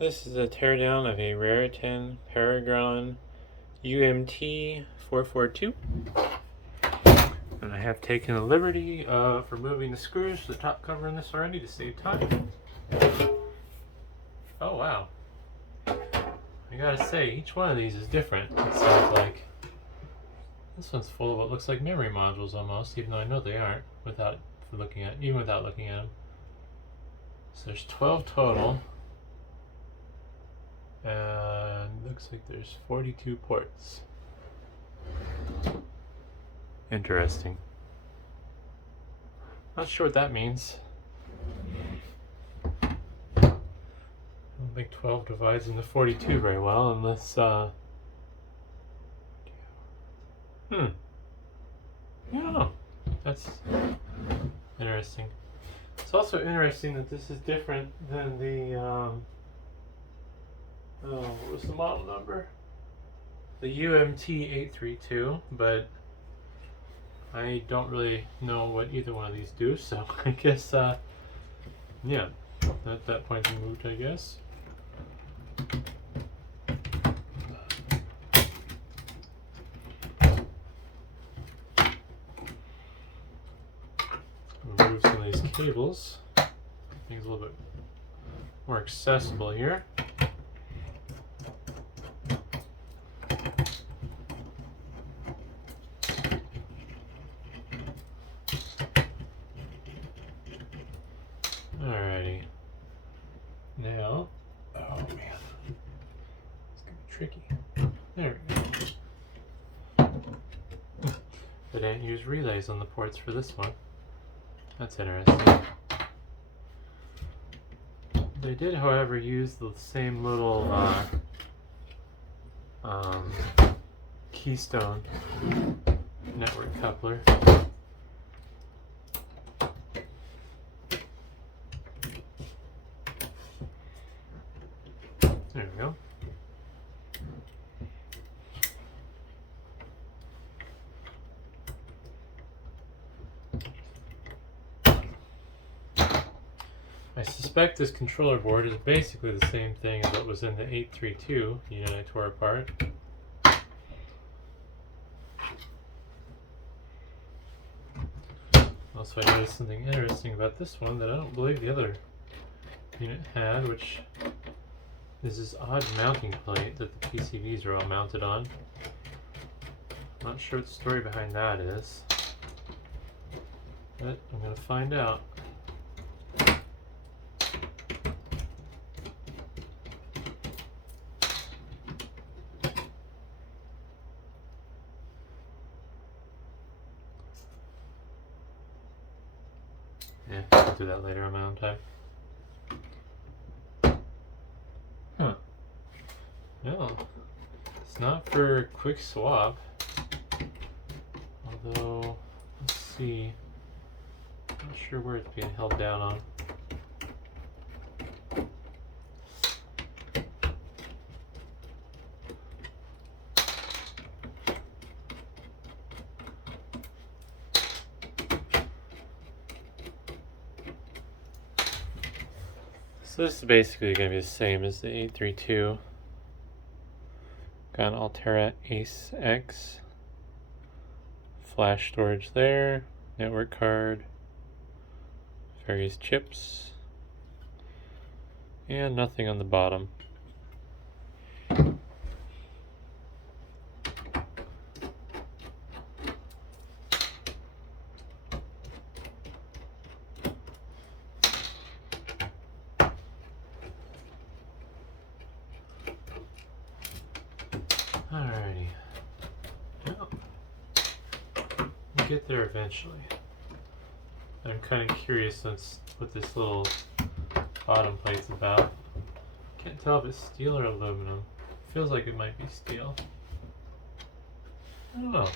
This is a teardown of a Raritan Paragon UMT442. And I have taken the liberty of removing the screws to the top cover in this already to save time. Oh wow. I gotta say, each one of these is different. It's like this one's full of what looks like memory modules almost, even though I know they aren't without looking at them. So there's 12 total. And looks like there's 42 ports. Interesting. Not sure what that means. I don't think 12 divides into 42 very well unless I don't know. That's interesting. It's also interesting that this is different than the what was the model number? The UMT832, but I don't really know what either one of these do, so I guess, yeah, at that point we moved, I guess. Remove some of these cables. Things a little bit more accessible here. Alrighty. Now, oh man, it's gonna be tricky. There we go. They didn't use relays on the ports for this one. That's interesting. They did, however, use the same little keystone network coupler. There we go. I suspect this controller board is basically the same thing as what was in the 832 unit I tore apart. Also, I noticed something interesting about this one that I don't believe the other unit had, which is this odd mounting plate that the PCBs are all mounted on. I'm not sure what the story behind that is, but I'm going to find out. Yeah, I'll do that later on my own time. Huh. No, it's not for quick swap. Although, let's see. Not sure where it's being held down on. So this is basically going to be the same as the 832. Got an Altera Ace X. Flash storage there. Network card. Various chips. And nothing on the bottom. Alrighty. Well, we'll get there eventually. I'm kind of curious what this little bottom plate's about. Can't tell if it's steel or aluminum. Feels like it might be steel. I don't know.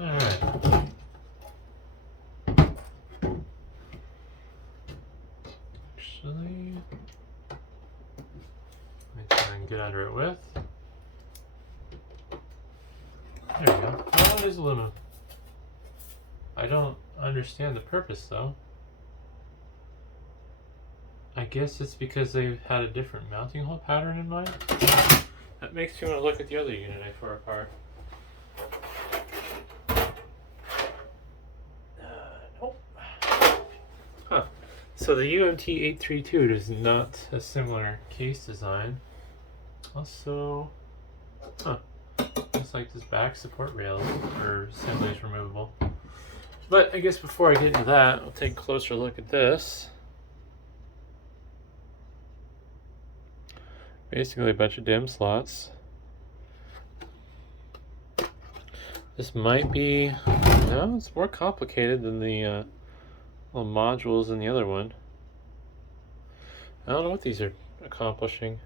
Alright. Actually, let me try and get under it with. There we go. Oh, it is aluminum. I don't understand the purpose though. I guess it's because they had a different mounting hole pattern in mind. That makes me want to look at the other unit I tore apart. Nope. Huh. So the UMT832 is not a similar case design. Also, looks like this back support rail for assembly is removable. But I guess before I get into that, I'll take a closer look at this. Basically a bunch of DIMM slots. This might be, no, it's more complicated than the little modules in the other one. I don't know what these are accomplishing.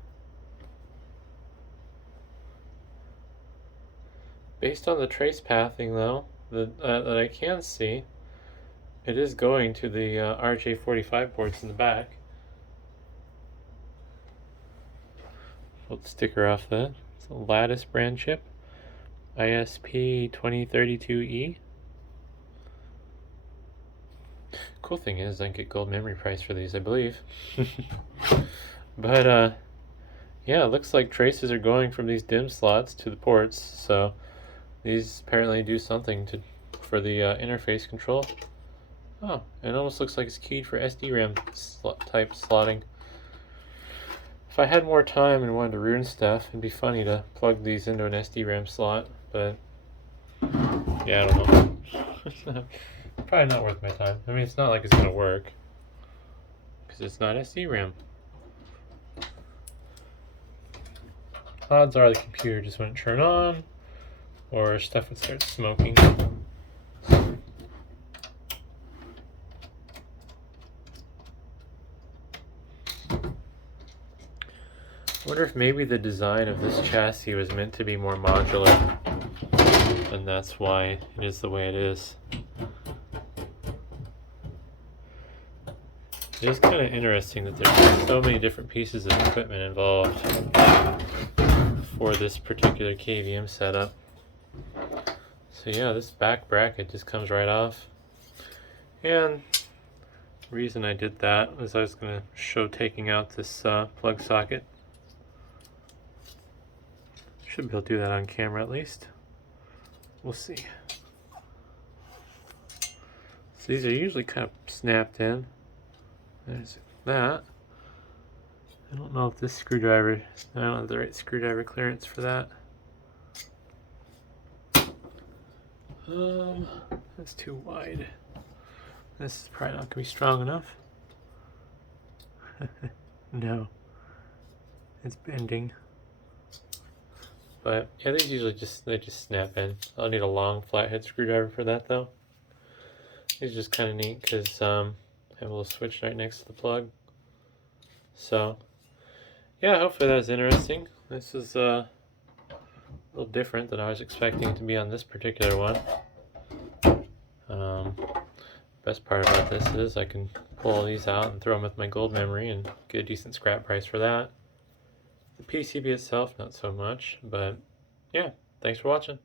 Based on the trace pathing though, that I can see, it is going to the RJ45 ports in the back. Pull the sticker off that. It's a Lattice brand chip, ISP2032E. Cool thing is I can get gold memory price for these, I believe. But yeah, it looks like traces are going from these DIMM slots to the ports, so these apparently do something for the interface control. Oh, it almost looks like it's keyed for SDRAM type slotting. If I had more time and wanted to ruin stuff, it'd be funny to plug these into an SDRAM slot, but yeah, I don't know. Probably not worth my time. I mean, it's not like it's gonna work, because it's not SDRAM. Odds are the computer just wouldn't turn on, or stuff would start smoking. I wonder if maybe the design of this chassis was meant to be more modular, and that's why it is the way it is. It is kind of interesting that there's so many different pieces of equipment involved for this particular KVM setup. So yeah, this back bracket just comes right off. And the reason I did that was I was going to show taking out this plug socket. Should be able to do that on camera at least. We'll see. So these are usually kind of snapped in. There's that. I don't know if this screwdriver, I don't have the right screwdriver clearance for that. That's too wide. This is probably not going to be strong enough. No. It's bending. But yeah, these usually just snap in. I'll need a long flathead screwdriver for that though. These are just kind of neat because I have a little switch right next to the plug. So yeah, hopefully that was interesting. This is a little different than I was expecting it to be on this particular one. Best part about this is I can pull all these out and throw them with my gold memory and get a decent scrap price for that. The PCB itself, not so much, but yeah, thanks for watching.